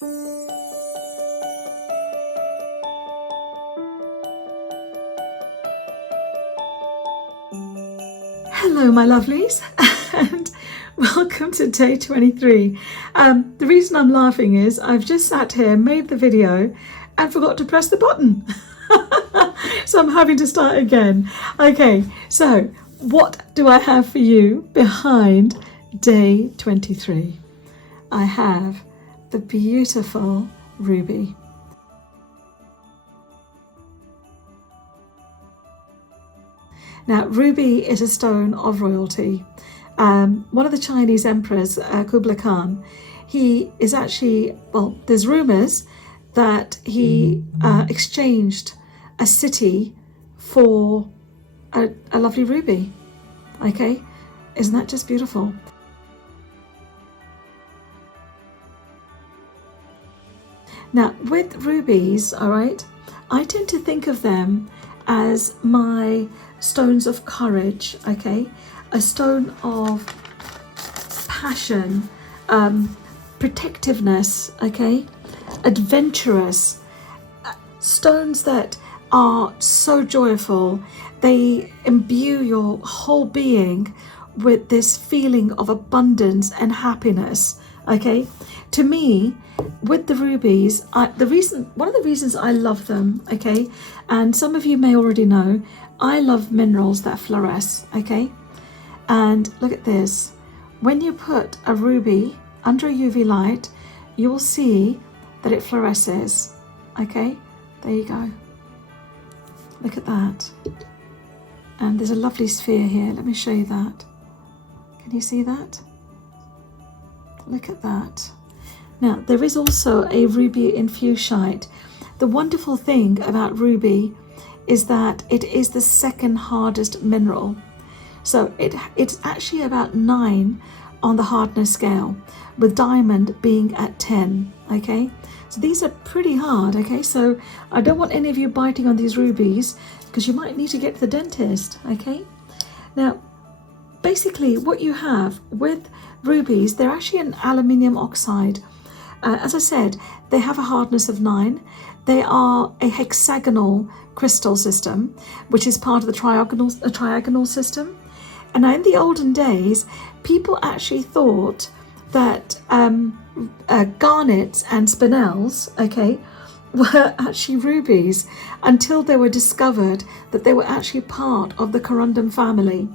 Hello my lovelies and welcome to day 23. The reason I'm laughing is I've just sat here, made the video and forgot to press the button. So I'm having to start again. Okay, so what do I have for you behind day 23? I have the beautiful ruby. Now, ruby is a stone of royalty. One of the Chinese emperors, Kublai Khan, he is actually, well, there's rumours that he exchanged a city for a lovely ruby. Okay, isn't that just beautiful? Now, with rubies, all right, I tend to think of them as my stones of courage, okay? A stone of passion, protectiveness, okay? Adventurous. Stones that are so joyful. They imbue your whole being with this feeling of abundance and happiness, okay? To me, with the rubies, one of the reasons I love them, okay, and some of you may already know, I love minerals that fluoresce, okay? And look at this. When you put a ruby under a UV light, you will see that it fluoresces, okay? There you go. Look at that. And there's a lovely sphere here. Let me show you that. Can you see that? Look at that. Now, there is also a ruby infusionite. The wonderful thing about ruby is that it is the second hardest mineral. So it's actually about 9 on the hardness scale, with diamond being at 10, okay? So these are pretty hard, okay? So I don't want any of you biting on these rubies because you might need to get to the dentist, okay? Now, basically what you have with rubies, they're actually an aluminium oxide. As I said, they have a hardness of 9. They are a hexagonal crystal system, which is part of the triagonal system. And now in the olden days, people actually thought that garnets and spinels, okay, were actually rubies until they were discovered that they were actually part of the corundum family.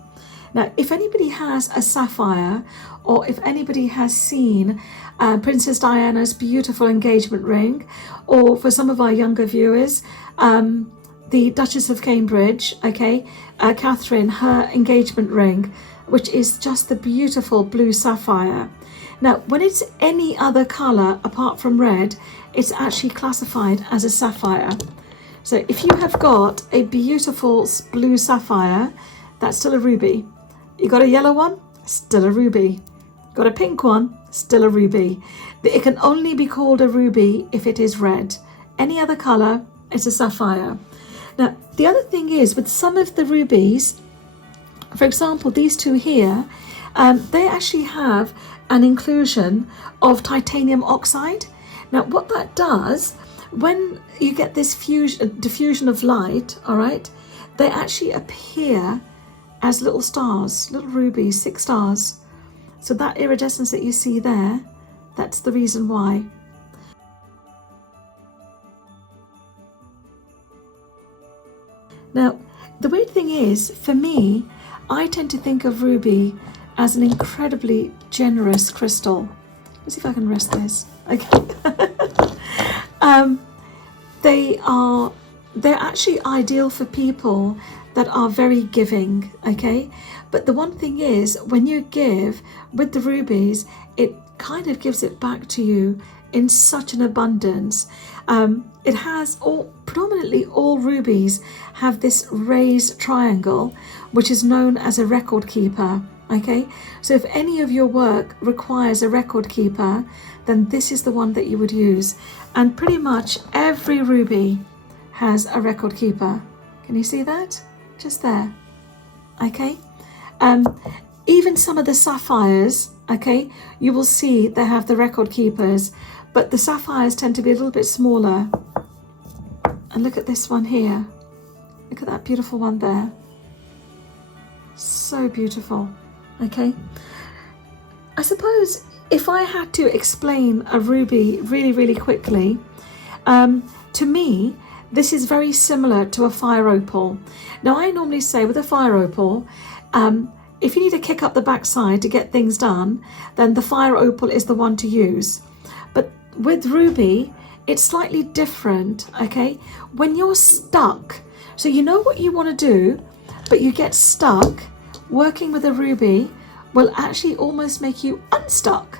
Now, if anybody has a sapphire, or if anybody has seen Princess Diana's beautiful engagement ring, or for some of our younger viewers, the Duchess of Cambridge, okay, Catherine, her engagement ring, which is just the beautiful blue sapphire. Now, when it's any other colour apart from red, it's actually classified as a sapphire. So if you have got a beautiful blue sapphire, that's still a ruby. You got a yellow one? Still a ruby. Got a pink one? Still a ruby. It can only be called a ruby if it is red. Any other colour, it's a sapphire. Now, the other thing is with some of the rubies, for example, these two here, they actually have an inclusion of titanium oxide. Now, what that does, when you get this diffusion of light, all right, they actually appear as little stars, little rubies, 6 stars. So that iridescence that you see there, that's the reason why. Now, the weird thing is, for me, I tend to think of ruby as an incredibly generous crystal. Let's see if I can rest this. Okay. They're actually ideal for people that are very giving, okay? But the one thing is, when you give with the rubies, it kind of gives it back to you in such an abundance. It has predominantly all rubies have this raised triangle, which is known as a record keeper, okay? So if any of your work requires a record keeper, then this is the one that you would use. And pretty much every ruby has a record keeper. Can you see that? Just there, okay? Even some of the sapphires, okay, you will see they have the record keepers, but the sapphires tend to be a little bit smaller. And look at this one here. Look at that beautiful one there. So beautiful. Okay. I suppose if I had to explain a ruby really, really quickly, to me, this is very similar to a fire opal. Now, I normally say with a fire opal, if you need to kick up the backside to get things done, then the fire opal is the one to use. But with ruby, it's slightly different, okay? When you're stuck, so you know what you want to do, but you get stuck, working with a ruby will actually almost make you unstuck.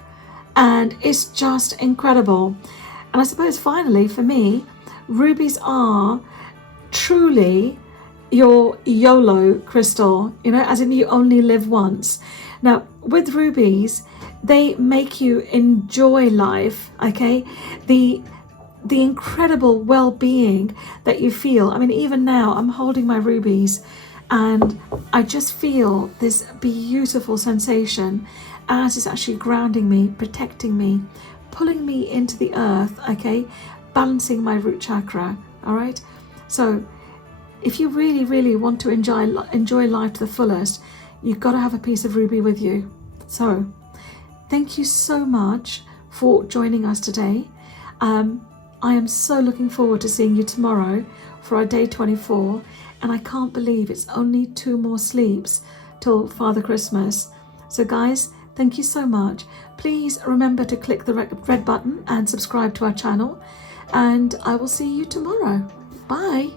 And it's just incredible. And I suppose finally for me, rubies are truly your YOLO crystal, you know, as in you only live once. Now, with rubies, they make you enjoy life, okay? The incredible well-being that you feel. I mean, even now I'm holding my rubies and I just feel this beautiful sensation as it's actually grounding me, protecting me, pulling me into the earth, okay? Balancing my root chakra, all right? So if you really, really want to enjoy life to the fullest, you've got to have a piece of ruby with you. So thank you so much for joining us today. I am so looking forward to seeing you tomorrow for our day 24, and I can't believe it's only 2 more sleeps till Father Christmas. So guys, thank you so much. Please remember to click the red button and subscribe to our channel, and I will see you tomorrow. Bye.